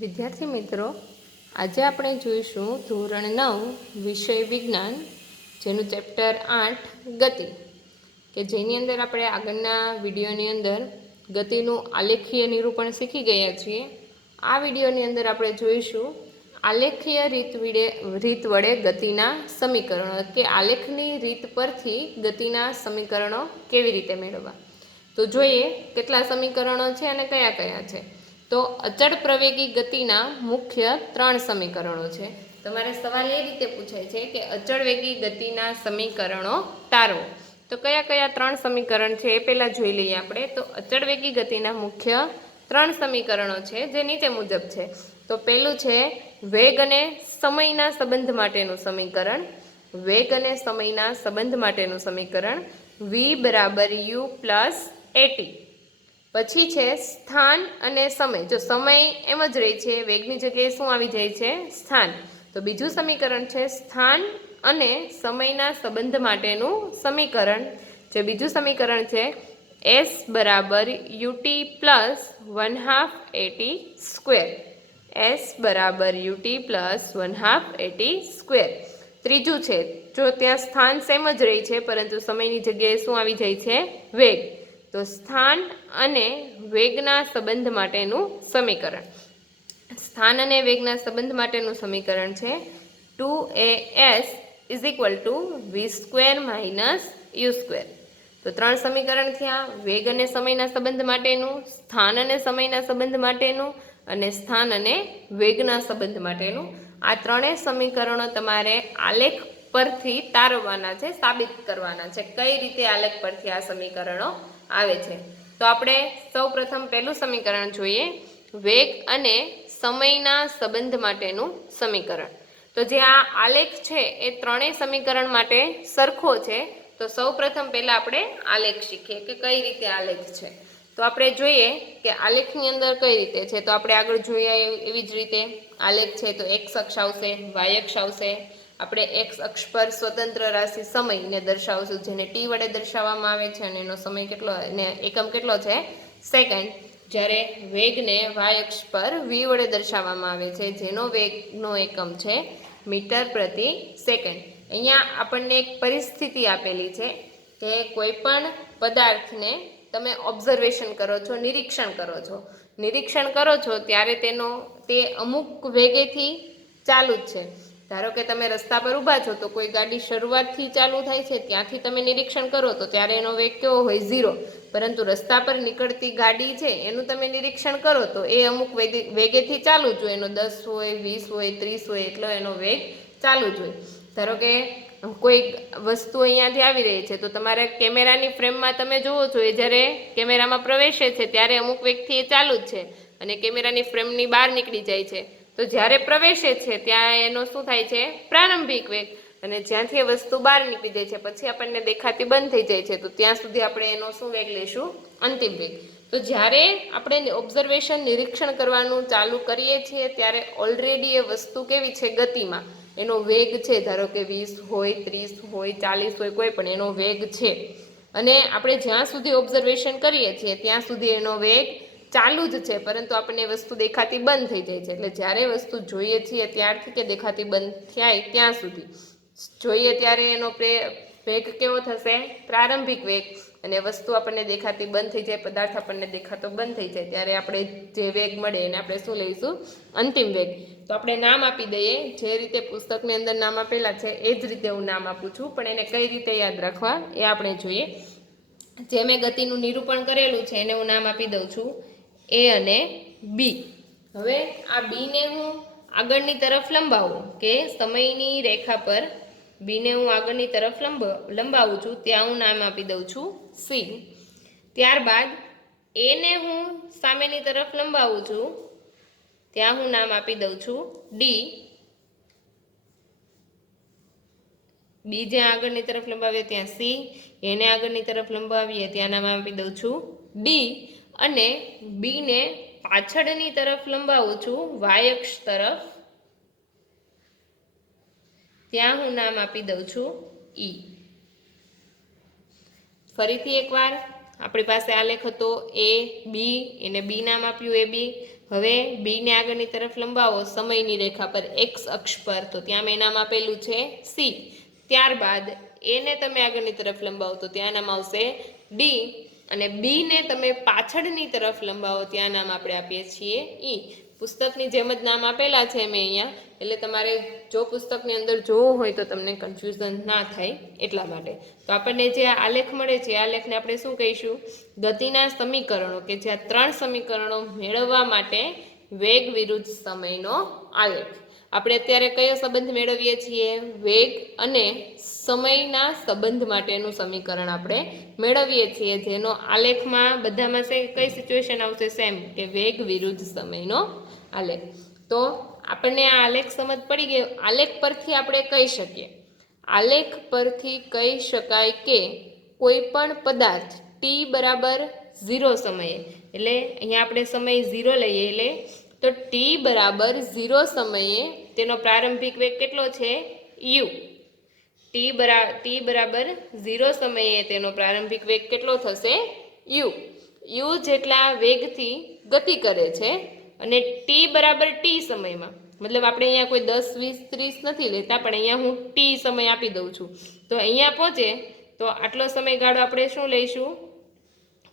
વિદ્યાર્થી મિત્રો, આજે આપણે જોઈશું ધોરણ 9 વિષય વિજ્ઞાન, જેનું ચેપ્ટર 8 ગતિ, કે જેની અંદર આપણે આગળના વિડીયોની અંદર ગતિનું આલેખીય નિરૂપણ શીખી ગયા છીએ. આ વિડીયોની અંદર આપણે જોઈશું આલેખીય રીત વડે ગતિના સમીકરણો, કે આલેખની રીત પરથી ગતિના સમીકરણો કેવી રીતે મેળવવા. તો જોઈએ કેટલા સમીકરણો છે અને કયા કયા છે. તો અચળ પ્રવેગી ગતિના મુખ્ય 3 સમીકરણો છે. તમારે સવાલ એ રીતે પૂછાય છે કે અચળ વેગી ગતિના સમીકરણો તારવો. તો કયા કયા 3 સમીકરણ છે એ પહેલાં જોઈ લઈએ આપણે. તો અચળ વેગી ગતિના મુખ્ય 3 સમીકરણો છે, જે નીચે મુજબ છે. તો પહેલું છે વેગ અને સમયના સંબંધ માટેનું સમીકરણ. વેગ અને સમયના સંબંધ માટેનું સમીકરણ v = u + at. પછી છે સ્થાન અને સમય. જો સમય એમ જ રહે છે, વેગની જગ્યાએ શું આવી જાય છે? સ્થાન. તો બીજું સમીકરણ છે સ્થાન અને સમયના સંબંધ માટેનું સમીકરણ. જે બીજું સમીકરણ છે s = ut + 1/2at². s = ut + 1/2at². ત્રીજું છે, જો ત્યાં સ્થાન સેમ જ રહે છે પરંતુ સમયની જગ્યાએ શું આવી જાય છે? વેગ. તો સ્થાન અને વેગના સંબંધ માટેનું સમીકરણ. સ્થાન અને વેગના સંબંધ માટેનું સમીકરણ છે 2as = v² - u². તો 3 સમીકરણ થયા: વેગ અને સમયના સંબંધ માટેનું, સ્થાન અને સમયના સંબંધ માટેનું, અને સ્થાન અને વેગના સંબંધ માટેનું. આ ત્રણેય સમીકરણો તમારે આલેખ પરથી તારવવાના છે, સાબિત કરવાના છે કઈ રીતે આલેખ પરથી આ સમીકરણો આવે છે. તો આપણે સૌપ્રથમ પહેલું સમીકરણ જોઈએ, વેગ અને સમયના સંબંધ માટેનું સમીકરણ. તો જે આ આલેખ છે એ ત્રણેય સમીકરણ માટે સરખો છે. તો સૌપ્રથમ પહેલાં આપણે આલેખ શીખીએ કે કઈ રીતે આલેખ છે. તો આપણે જોઈએ કે આલેખની અંદર કઈ રીતે છે. તો આપણે આગળ જોઈએ એવી જ રીતે આલેખ છે. તો એક્સ અક્ષ આવશે, વાય અક્ષ આવશે. આપણે એક્સ અક્ષ પર સ્વતંત્ર રાશિ સમયને દર્શાવશું, જેને ટી વડે દર્શાવવામાં આવે છે, અને એનો સમય કેટલો, એને એકમ કેટલો છે? સેકન્ડ. જ્યારે વેગને વાય અક્ષ પર વી વડે દર્શાવવામાં આવે છે, જેનો વેગનો એકમ છે મીટર પ્રતિ સેકન્ડ. અહીંયા આપણને એક પરિસ્થિતિ આપેલી છે કે કોઈ પણ પદાર્થને તમે ઓબ્ઝર્વેશન કરો છો, નિરીક્ષણ કરો છો. નિરીક્ષણ કરો છો ત્યારે તે અમુક વેગેથી ચાલુ જ છે. ધારો કે તમે રસ્તા પર ઊભા છો, તો કોઈ ગાડી શરૂઆતથી ચાલુ થાય છે, ત્યાંથી તમે નિરીક્ષણ કરો તો ત્યારે એનો વેગ કેવો હોય? 0. પરંતુ રસ્તા પર નીકળતી ગાડી છે એનું તમે નિરીક્ષણ કરો તો એ અમુક વેગેથી ચાલુ જ હોય. એનો 10 હોય, 20 હોય, 30 હોય, એટલો એનો વેગ ચાલુ જ હોય. ધારો કે કોઈ વસ્તુ અહીંયાથી આવી રહી છે, તો તમારે કેમેરાની ફ્રેમમાં તમે જુઓ છો, એ જ્યારે કેમેરામાં પ્રવેશે છે ત્યારે અમુક વેગથી એ ચાલુ જ છે, અને કેમેરાની ફ્રેમની બહાર નીકળી જાય છે. તો જ્યારે પ્રવેશે છે ત્યાં એનો શું થાય છે? પ્રારંભિક વેગ. અને જ્યાંથી એ વસ્તુ બહાર નીકળી જાય છે પછી આપણને દેખાતી બંધ થઈ જાય છે, તો ત્યાં સુધી આપણે એનો શું વેગ લઈશું? અંતિમ વેગ. તો જ્યારે આપણે ઓબ્ઝર્વેશન, નિરીક્ષણ કરવાનું ચાલુ કરીએ છીએ ત્યારે ઓલરેડી એ વસ્તુ કેવી છે? ગતિમાં. એનો વેગ છે, ધારો કે 20 હોય, 30 હોય, 40 હોય, કોઈ પણ એનો વેગ છે. અને આપણે જ્યાં સુધી ઓબ્ઝર્વેશન કરીએ છીએ ત્યાં સુધી એનો વેગ ચાલુ જ છે, પરંતુ આપણને વસ્તુ દેખાતી બંધ થઈ જાય છે. એટલે જ્યારે વસ્તુ જોઈએ છીએ ત્યારથી કે દેખાતી બંધ થાય ત્યાં સુધી જોઈએ ત્યારે એનો વેગ કેવો થશે? પ્રારંભિક વેગ. અને વસ્તુ આપણને દેખાતી બંધ થઈ જાય, પદાર્થ આપણને દેખાતો બંધ થઈ જાય ત્યારે આપણે જે વેગ મળે એને આપણે શું લઈશું? અંતિમ વેગ. તો આપણે નામ આપી દઈએ, જે રીતે પુસ્તકની અંદર નામ આપેલા છે એ જ રીતે હું નામ આપું છું, પણ એને કઈ રીતે યાદ રાખવા એ આપણે જોઈએ. જે મેં ગતિનું નિરૂપણ કરેલું છે એને હું નામ આપી દઉં છું એ અને બી. હવે આ બીને હું આગળની તરફ લંબાવું, કે સમયની રેખા પર બીને હું આગળની તરફ લંબાવું છું, ત્યાં હું નામ આપી દઉં છું સી. ત્યારબાદ એને હું સામેની તરફ લંબાવું છું, ત્યાં હું નામ આપી દઉં છું ડી. બી જ્યાં આગળની તરફ લંબાવીએ ત્યાં સી, એને આગળની તરફ લંબાવીએ ત્યાં નામ આપી દઉં છું ડી. અને બીને પાછળની તરફ લંબાવું છું વાય અક્ષ તરફ, ત્યાં હું નામ આપી દઉં છું ઈ. ફરીથી એકવાર આપણી પાસે આલેખ હતો એ બી, એને બી નામ આપ્યું એ બી. હવે બીને આગળની તરફ લંબાવો સમયની રેખા પર એક્સ અક્ષ પર, તો ત્યાં મેં નામ આપેલું છે સી. ત્યારબાદ એને તમે આગળની તરફ લંબાવો તો ત્યાં નામ આવશે ડી, અને બીને તમે પાછળની તરફ લંબાવો ત્યાં નામ આપણે આપીએ છીએ ઈ. પુસ્તકની જેમ જ નામ આપેલા છે મેં અહીંયા, એટલે તમારે જો પુસ્તકની અંદર જોવું હોય તો તમને કન્ફ્યુઝન ના થાય એટલા માટે. તો આપણને જે આલેખ મળે છે આ આલેખને આપણે શું કહીશું? ગતિના સમીકરણો, કે જે આ 3 સમીકરણો મેળવવા માટે વેગ વિરુદ્ધ સમયનો આલેખ. આપણે અત્યારે કયો સંબંધ મેળવીએ છીએ? વેગ અને સમયના સંબંધ માટેનું સમીકરણ આપણે મેળવીએ છીએ, જેનો આલેખમાં બધામાં કઈ સિચ્યુએશન આવશે? સેમ, કે વેગ વિરુદ્ધ સમયનો આલેખ. તો આપણને આ આલેખ સમજ પડી ગયો. આલેખ પરથી આપણે કહી શકીએ, આલેખ પરથી કહી શકાય કે કોઈ પણ પદાર્થ ટી બરાબર 0 સમયે, એટલે અહીંયા આપણે સમય 0 લઈએ, એટલે તો ટી બરાબર 0 સમયે તેનો પ્રારંભિક વેગ કેટલો છે? યુ. ટી બરાબર 0 સમયે તેનો પ્રારંભિક વેગ કેટલો થશે? યુ. યુ જેટલા વેગથી ગતિ કરે છે, અને ટી બરાબર ટી સમયમાં, મતલબ આપણે અહીંયા કોઈ 10, 20, 30 નથી લેતા, પણ અહીંયા હું ટી સમય આપી દઉં છું. તો અહીંયા પહોંચે તો આટલો સમયગાળો આપણે શું લઈશું?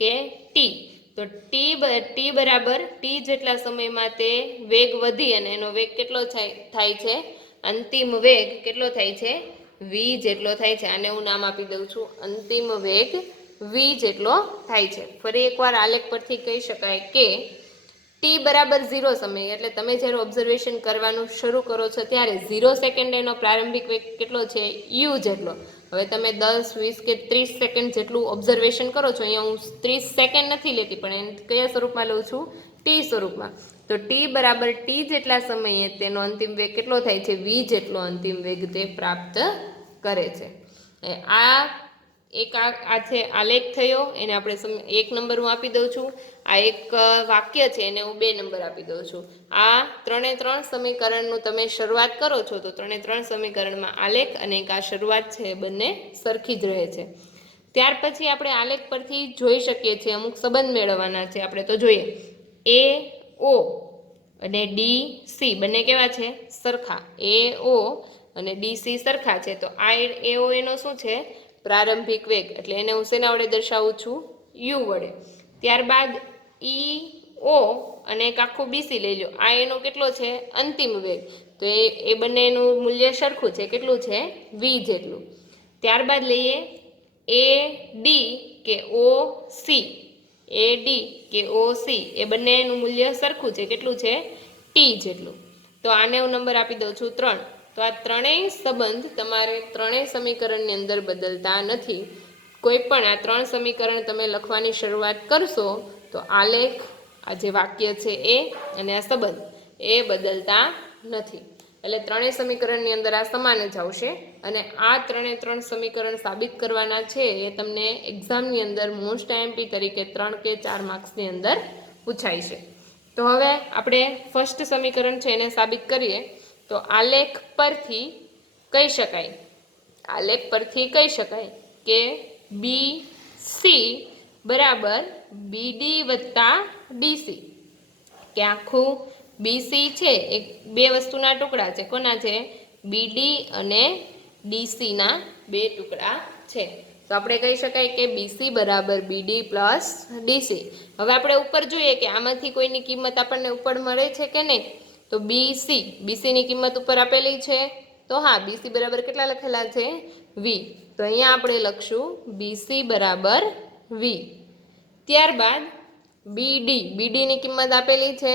કે ટી. તો ટી બરાબર ટી જેટલા સમયમાં તે વેગ વધી અને એનો વેગ કેટલો થાય છે? અંતિમ વેગ કેટલો થાય છે? વી જેટલો થાય છે. આને હું નામ આપી દઉં છું અંતિમ વેગ વી જેટલો થાય છે. ફરી એકવાર આલેખ પરથી કહી શકાય કે ટી બરાબર 0 સમય, એટલે તમે જ્યારે ઓબ્ઝર્વેશન કરવાનું શરૂ કરો છો ત્યારે 0 સેકન્ડ એનો પ્રારંભિક વેગ કેટલો છે? યુ જેટલો. હવે તમે 10, 20 કે 30 સેકન્ડ જેટલું ઓબ્ઝર્વેશન કરો છો, અહીંયા હું 30 સેકન્ડ નથી લેતી, પણ એને કયા સ્વરૂપમાં લઉં છું? ટી સ્વરૂપમાં. તો ટી બરાબર ટી જેટલા સમયે તેનો અંતિમ વેગ કેટલો થાય છે? વી જેટલો અંતિમ વેગ તે પ્રાપ્ત કરે છે. આ છે આલેખ થયો, એને આપણે 1 નંબર હું આપી દઉં છું. આ એક વાક્ય છે, એને હું 2 નંબર આપી દઉં છું. આ 3 સમીકરણનું તમે શરૂઆત કરો છો તો 3 સમીકરણમાં આલેખ અને એક આ શરૂઆત છે એ બંને સરખી જ રહે છે. ત્યાર પછી આપણે આલેખ પરથી જોઈ શકીએ છીએ અમુક સંબંધ મેળવવાના છે. આપણે તો જોઈએ એ ઓ અને ડી સી બંને કેવા છે? સરખા. એ ઓ અને ડી સી સરખા છે. તો આ એ ઓ એનો શું છે? પ્રારંભિક વેગ, એટલે એને હું શેના વડે દર્શાવું છું? યુ વડે. ત્યારબાદ ઈ ઓ અને એક આખું બીસી લઈ લો, આ એનો કેટલો છે? અંતિમ વેગ. તો એ બંનેનું મૂલ્ય સરખું છે. કેટલું છે? વી જેટલું. ત્યારબાદ લઈએ એ ડી કે ઓ સી. એ ડી કે ઓ સી એ બંનેનું મૂલ્ય સરખું છે. કેટલું છે? ટી જેટલું. તો આને હું નંબર આપી દઉં છું 3. તો આ ત્રણેય સંબંધ તમારે ત્રણેય સમીકરણની અંદર બદલતા નથી. કોઈ પણ આ 3 સમીકરણ તમે લખવાની શરૂઆત કરશો તો આલેખ, આ જે વાક્ય છે એ અને આ સંબંધ એ બદલતા નથી. એટલે ત્રણેય સમીકરણની અંદર આ સમાન જ આવશે. અને આ 3 સમીકરણ સાબિત કરવાના છે એ તમને એક્ઝામની અંદર મોસ્ટ આઈએમપી તરીકે 3 કે 4 માર્ક્સની અંદર પૂછાય છે. તો હવે આપણે ફર્સ્ટ સમીકરણ છે એને સાબિત કરીએ. તો આલેખ પરથી કહી શકાય કે બી સી બરાબર બીડી વત્તા ડીસી, કે આખું બીસી છે એ 2 વસ્તુના ટુકડા છે. કોના છે? બીડી અને ડીસીના 2 ટુકડા છે. તો આપણે કહી શકાય કે બીસી બરાબર બીડી પ્લસ ડીસી. હવે આપણે ઉપર જોઈએ કે આમાંથી કોઈની કિંમત આપણને ઉપર મળે છે કે નહીં. તો બીસીની કિંમત ઉપર આપેલી છે. તો હા, બીસી બરાબર કેટલા લખેલા છે? વી. તો અહીંયા આપણે લખશું બીસી બરાબર વી. ત્યારબાદ બીડીની કિંમત આપેલી છે?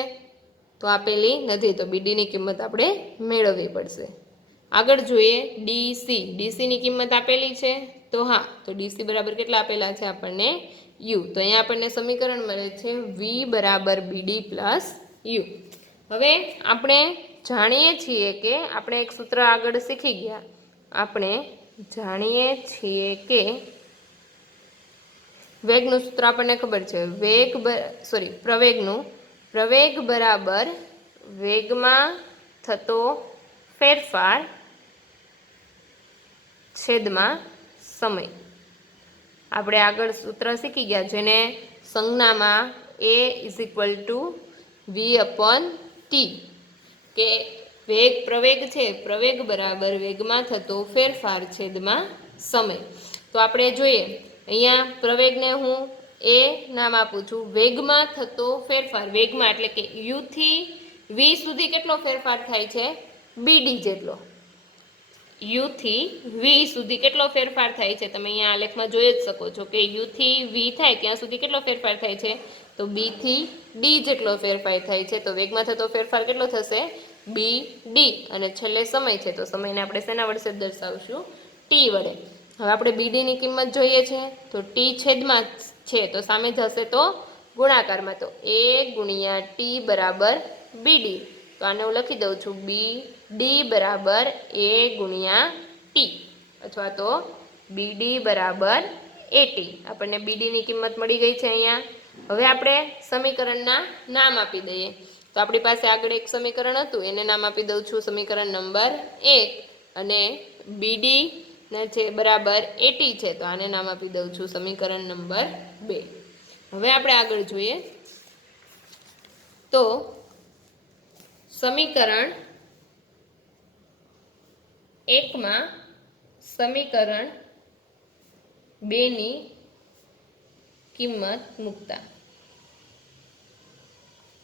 તો આપેલી નથી, તો બીડીની કિંમત આપણે મેળવવી પડશે. આગળ જોઈએ ડીસીની કિંમત આપેલી છે? તો હા, તો ડીસી બરાબર કેટલા આપેલા છે આપણને? યુ. તો અહીંયા આપણને સમીકરણ મળે છે વી બરાબર બીડી પ્લસ યુ. હવે આપણે જાણીએ છીએ કે આપણે એક સૂત્ર આગળ શીખી ગયા. આપણે જાણીએ છીએ કે વેગનું સૂત્ર આપણને ખબર છે. પ્રવેગ બરાબર વેગમાં થતો ફેરફાર છેદમાં સમય. આપણે આગળ સૂત્ર શીખી ગયા જેને સંજ્ઞામાં a = v/t કે વેગ પ્રવેગ છે, પ્રવેગ બરાબર વેગમાં થતો ફેરફાર છેદમાં સમય. તો આપણે જોઈએ અહીંયા પ્રવેગને હું એ નામ આપું છું, વેગમાં થતો ફેરફાર, વેગમાં એટલે કે u થી v સુધી કેટલો ફેરફાર થાય છે, bd જેટલો. u થી v સુધી કેટલો ફેરફાર થાય છે, તમે અહીંયા આલેખમાં જોઈ જ શકો છો કે u થી v થાય ત્યાં સુધી કેટલો ફેરફાર થાય છે, તો b થી d જેટલો ફેરફાર થાય છે. તો વેગમાં થતો ફેરફાર કેટલો થશે, bd, અને છેલ્લે સમય છે તો સમયને આપણે શેના વડે દર્શાવશું, t વડે. હવે આપણે bd ની કિંમત જોઈએ છે તો t છેદમાં છે તો સામે જશે તો ગુણાકારમાં, તો a × t = bd. તો આને હું લખી દઉં છું bd = a × t અથવા તો bd = at. આપણને bd ની કિંમત મળી ગઈ છે અહીંયા. હવે આપણે સમીકરણના નામ આપી દઈએ. તો આપણી પાસે આગળ એક સમીકરણ હતું એને નામ આપી દઉં છું સમીકરણ નંબર 1, અને bd ને છે બરાબર at છે તો આને નામ આપી દઉં છું સમીકરણ નંબર 2. હવે આપણે આગળ જોઈએ તો સમીકરણ 1 માં સમીકરણ 2 ની કિંમત મૂકતા.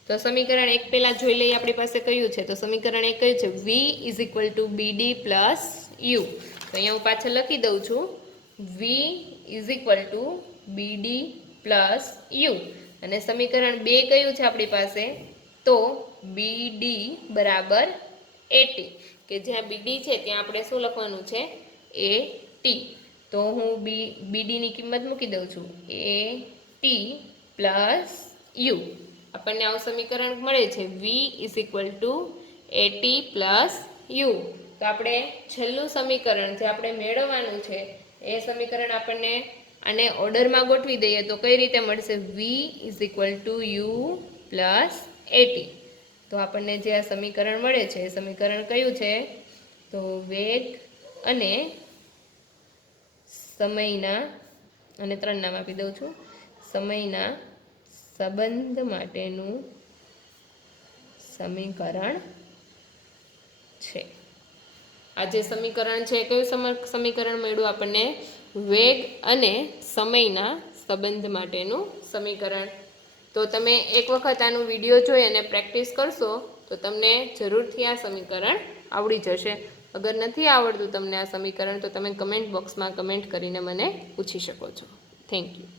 તો સમીકરણ 1 પહેલા જોઈ લઈએ આપણી પાસે કયું છે. તો સમીકરણ 1 કયું છે, v = bd + u. તો અહીંયા હું પાછળ લખી દઉં છું v = bd + u, અને સમીકરણ 2 કયું છે આપણી પાસે, તો bd = at, કે જ્યાં bd છે ત્યાં આપણે શું લખવાનું છે, at. તો હું bd ની કિંમત મૂકી દઉં છું at + u. આપણને આવું સમીકરણ મળે છે v = at + u. તો આપણે છેલ્લું સમીકરણ જે આપણે મેળવવાનું છે એ સમીકરણ આપણને આને ઓર્ડરમાં ગોઠવી દઈએ તો કઈ રીતે મળશે, v = u + at. તો આપણને જે આ સમીકરણ મળે છે એ સમીકરણ કયું છે, તો વેગ અને સમયના, અને 3 નામ આપી દઉં છું, સમયના સંબંધ માટેનું સમીકરણ છે. આ જે સમીકરણ છે કયું સમીકરણ મળ્યું આપણને, વેગ અને સમયના સંબંધ માટેનું સમીકરણ. તો તમે એક વખત આનું વિડીયો જોઈ અને પ્રેક્ટિસ કરશો તો તમને જરૂરથી આ સમીકરણ આવડી જશે. અગર નથી આવડતું તમને આ સમીકરણ તો તમે કમેન્ટ બોક્સમાં કમેન્ટ કરીને મને પૂછી શકો છો. Thank you.